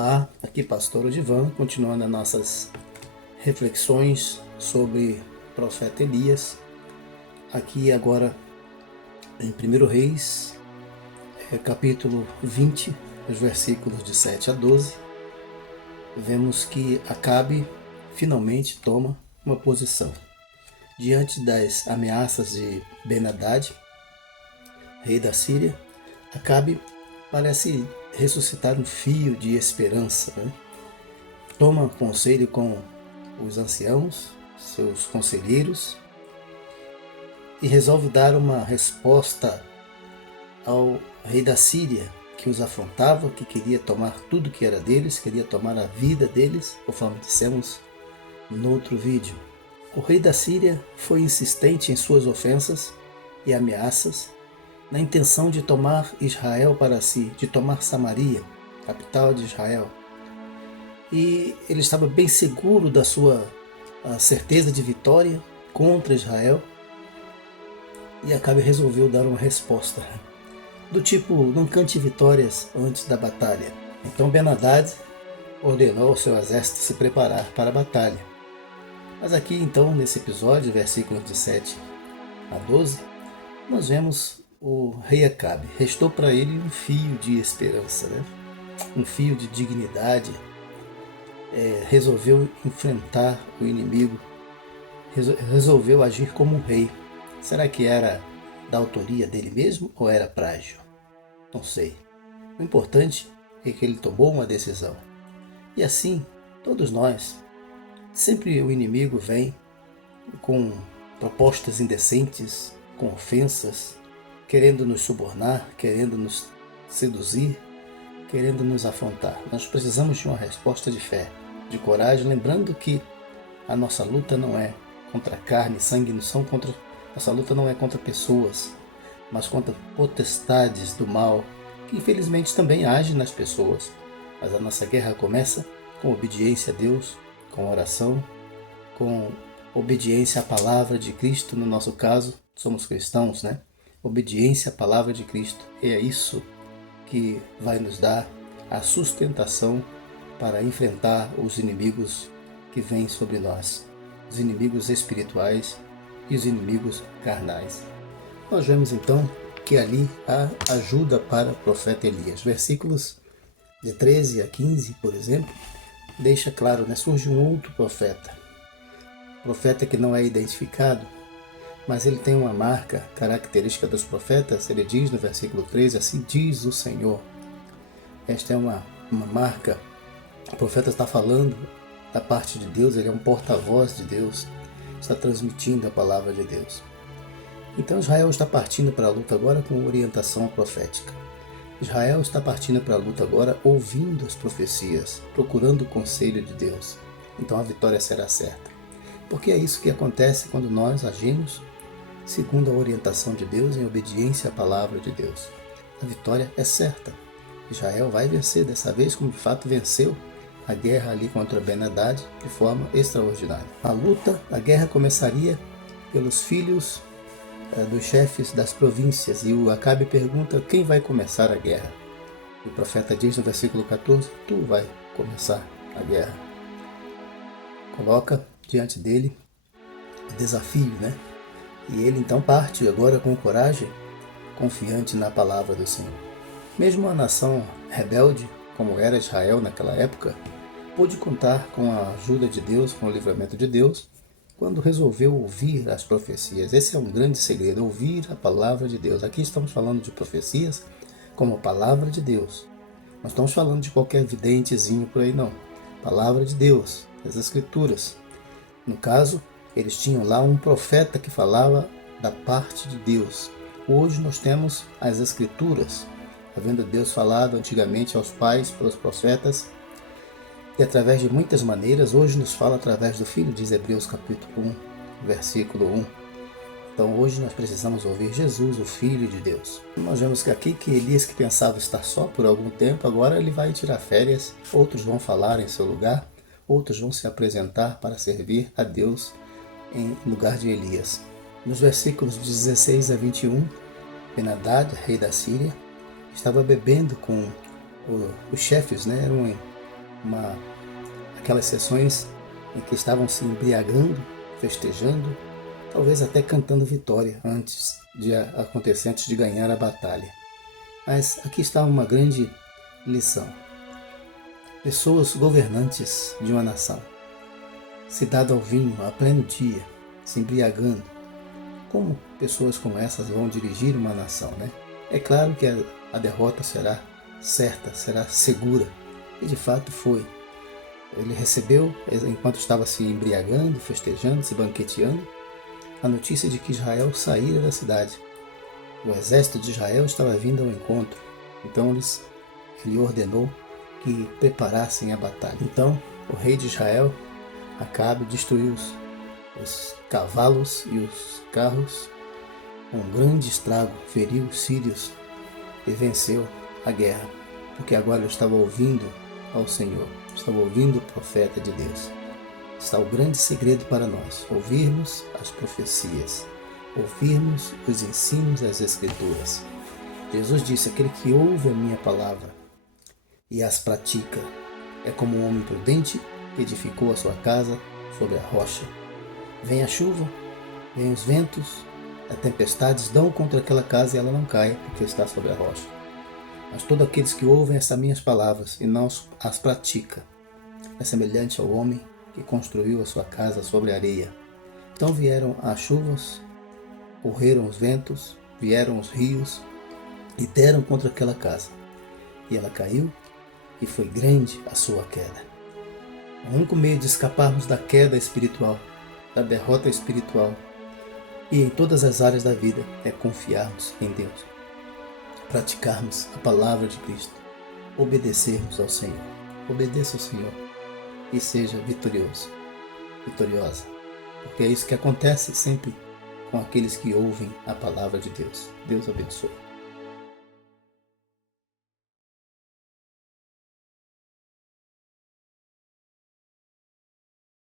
Olá, aqui Pastor Odivan, continuando as nossas reflexões sobre o profeta Elias. Aqui agora em 1 Reis, capítulo 20, os versículos de 7 a 12, vemos que Acabe finalmente toma uma posição. Diante das ameaças de Ben-Hadad, rei da Síria, Acabe parece ressuscitar um fio de esperança, né? Toma conselho com os anciãos, seus conselheiros, e resolve dar uma resposta ao rei da Síria, que os afrontava, que queria tomar tudo que era deles, queria tomar a vida deles, conforme dissemos no outro vídeo. O rei da Síria foi insistente em suas ofensas e ameaças, na intenção de tomar Israel para si, de tomar Samaria, capital de Israel. E ele estava bem seguro da sua certeza de vitória contra Israel, e Acabe resolveu dar uma resposta do tipo: não cante vitórias antes da batalha. Então Ben-Hadad ordenou ao seu exército se preparar para a batalha. Mas aqui então, nesse episódio, versículos de 7 a 12, nós vemos o rei Acabe. Restou para ele um fio de esperança, né? Um fio de dignidade. Resolveu enfrentar o inimigo, resolveu agir como um rei. Será que era da autoria dele mesmo ou era plágio? Não sei. O importante é que ele tomou uma decisão. E assim, todos nós, sempre o inimigo vem com propostas indecentes, com ofensas, querendo nos subornar, querendo nos seduzir, querendo nos afrontar. Nós precisamos de uma resposta de fé, de coragem, lembrando que a nossa luta não é contra carne e sangue, nossa luta não é contra pessoas, mas contra potestades do mal, que infelizmente também agem nas pessoas. Mas a nossa guerra começa com obediência a Deus, com oração, com obediência à palavra de Cristo. No nosso caso, somos cristãos, né? Obediência à palavra de Cristo. E é isso que vai nos dar a sustentação para enfrentar os inimigos que vêm sobre nós, os inimigos espirituais e os inimigos carnais. Nós vemos então que ali há ajuda para o profeta Elias. Versículos de 13 a 15, por exemplo, deixa claro, né? Surge um outro profeta que não é identificado, mas ele tem uma marca característica dos profetas. Ele diz no versículo 13, assim diz o Senhor. Esta é uma marca. O profeta está falando da parte de Deus, ele é um porta-voz de Deus, está transmitindo a palavra de Deus. Então Israel está partindo para a luta agora com orientação profética. Israel está partindo para a luta agora ouvindo as profecias, procurando o conselho de Deus. Então a vitória será certa. Porque é isso que acontece quando nós agimos segundo a orientação de Deus, em obediência à palavra de Deus. A vitória é certa. Israel vai vencer dessa vez, como de fato venceu a guerra ali contra Ben-Hadad de forma extraordinária. A guerra começaria pelos filhos dos chefes das províncias, e o Acabe pergunta: quem vai começar a guerra? E o profeta diz no versículo 14: tu vai começar a guerra. Coloca diante dele o desafio, né? E ele então parte agora com coragem, confiante na palavra do Senhor. Mesmo a nação rebelde, como era Israel naquela época, pôde contar com a ajuda de Deus, com o livramento de Deus, quando resolveu ouvir as profecias. Esse é um grande segredo, ouvir a palavra de Deus. Aqui estamos falando de profecias como a palavra de Deus. Não estamos falando de qualquer videntezinho por aí, não. Palavra de Deus, as Escrituras. No caso, eles tinham lá um profeta que falava da parte de Deus. Hoje nós temos as Escrituras, havendo Deus falado antigamente aos pais, pelos profetas, e através de muitas maneiras, hoje nos fala através do Filho, diz Hebreus capítulo 1, versículo 1. Então hoje nós precisamos ouvir Jesus, o Filho de Deus. Nós vemos que aqui que Elias, que pensava estar só por algum tempo, agora ele vai tirar férias, outros vão falar em seu lugar, outros vão se apresentar para servir a Deus em lugar de Elias. Nos versículos 16 a 21, Ben-Hadad, rei da Síria, estava bebendo com os chefes, né? Era aquelas sessões em que estavam se embriagando, festejando, talvez até cantando vitória antes de ganhar a batalha. Mas aqui está uma grande lição. Pessoas governantes de uma nação, se dado ao vinho a pleno dia, se embriagando, como pessoas como essas vão dirigir uma nação, né? É claro que a derrota será certa, será segura, e de fato foi. Ele recebeu, enquanto estava se embriagando, festejando, se banqueteando, a notícia de que Israel saíra da cidade. O exército de Israel estava vindo ao encontro, então ele ordenou que preparassem a batalha. Então o rei de Israel, Acabe, destruiu os cavalos e os carros, com um grande estrago, feriu os sírios e venceu a guerra, porque agora ele estava ouvindo ao Senhor, estava ouvindo o profeta de Deus. Está o grande segredo para nós, ouvirmos as profecias, ouvirmos os ensinos das Escrituras. Jesus disse: aquele que ouve a minha palavra e as pratica é como um homem prudente que edificou a sua casa sobre a rocha. Vem a chuva, vem os ventos, as tempestades dão contra aquela casa e ela não cai, porque está sobre a rocha. Mas todos aqueles que ouvem essas minhas palavras e não as praticam é semelhante ao homem que construiu a sua casa sobre a areia. Então vieram as chuvas, correram os ventos, vieram os rios e deram contra aquela casa. E ela caiu, e foi grande a sua queda. O único meio de escaparmos da queda espiritual, da derrota espiritual e em todas as áreas da vida é confiarmos em Deus, praticarmos a palavra de Cristo, obedecermos ao Senhor. Obedeça ao Senhor e seja vitorioso, vitoriosa, porque é isso que acontece sempre com aqueles que ouvem a palavra de Deus. Deus abençoe.